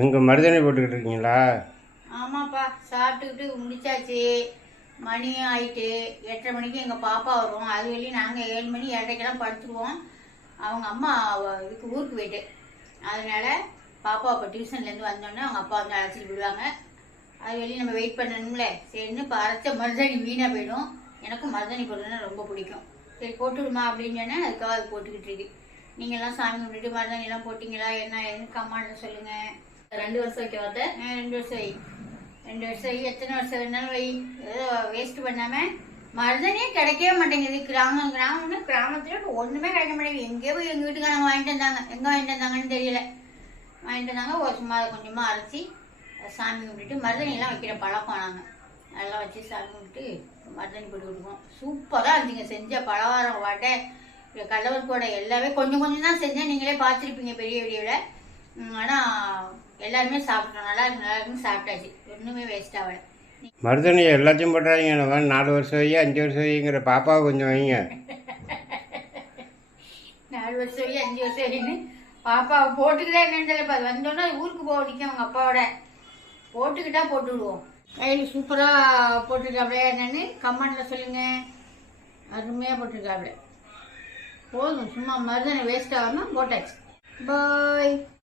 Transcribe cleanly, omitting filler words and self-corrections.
எங்கள் மருதாணி போட்டுக்கிட்டு இருக்கீங்களா? ஆமாப்பா, சாப்பிட்டுக்கிட்டு முடிச்சாச்சு. மணியும் ஆயிட்டு 8:30 மணிக்கு எங்கள் பாப்பா வரும். அது வரையும் நாங்கள் 7 மணி 7:30க்கெல்லாம் படுத்துருவோம். அவங்க அம்மா இதுக்கு ஊருக்கு போயிட்டு, அதனால பாப்பா இப்போ டியூஷன்லேருந்து வந்தோடனே அவங்க அப்பா வந்து அழைச்சிட்டு போயிடுவாங்க. அது வரையும் நம்ம வெயிட் பண்ணணும்ல. சரின்னு இப்போ அரைச்ச மருதாணி வீணாக போயிடும். எனக்கும் மருதாணி போடுறதுன்னா ரொம்ப பிடிக்கும். சரி போட்டுவிடுமா அப்படின்னு சொன்னேன். அதுக்காக அது போட்டுக்கிட்டு இருக்கு. நீங்கள்லாம் சாமி கும்பிட்டுட்டு மருதாணிலாம் போட்டிங்களா? என்ன எதுன்னு கமெண்ட்டில் சொல்லுங்கள். 2 வருஷம் வைக்க வார்த்தை. 2 வருஷம் வை. 2 வருஷம் வை, எத்தனை வருஷம் வேணாலும் வை. ஏதோ வேஸ்ட் பண்ணாமல். மருதாணியே கிடைக்கவே மாட்டேங்குது. கிராமம்னா கிராமத்தில் ஒன்றுமே கிடைக்க மாட்டேங்குது. எங்கேயோ போய் எங்கள் வீட்டுக்காரங்க வாங்கிட்டு வந்தாங்க. எங்கே வாங்கிட்டு வந்தாங்கன்னு தெரியல. வாங்கிட்டு வந்தாங்க. ஒரு சும்மா கொஞ்சமாக அரைச்சி சாமி கும்பிட்டுட்டு மருதாணியெல்லாம் வைக்கிற பழக்கம் நாங்கள். அதெல்லாம் வச்சு சாமி கும்பிட்டு மருதாணி போட்டு விட்டுக்குவோம். சூப்பராக இருந்துங்க செஞ்ச பலகாரம் வடை கடவுள் கூட எல்லாமே கொஞ்சம் கொஞ்சம் தான் செஞ்சேன். நீங்களே பார்த்துருப்பீங்க பெரிய வீடியோவில். ஆனால் எல்லாருமே சாப்பிட்டோம். நல்லா இருக்குன்னு சாப்பிட்டாச்சு. ஒன்றுமே வேஸ்ட் ஆகலை. மருதாணி எல்லாத்தையும் போட்டுறாங்க. 4 வருஷம் வை, 5 வருஷம் வைங்கிற பாப்பாவை கொஞ்சம் வைங்க. 4 வருஷம் வை, 5 வருஷம் வைன்னு பாப்பாவை போட்டுக்கிட்டே என்னன்னு தெரியல. அது வந்தோன்னா ஊருக்கு போக நிற்கும் அவங்க அப்பாவோட. போட்டுக்கிட்டா போட்டு விடுவோம். கையில் சூப்பராக போட்டுருக்காப்லையா என்னன்னு கமெண்ட்டில் சொல்லுங்கள். அருமையாக போட்டிருக்காப்ல. போதும், சும்மா மருதாணி வேஸ்ட் ஆகாமல் போட்டாச்சு. பாய்.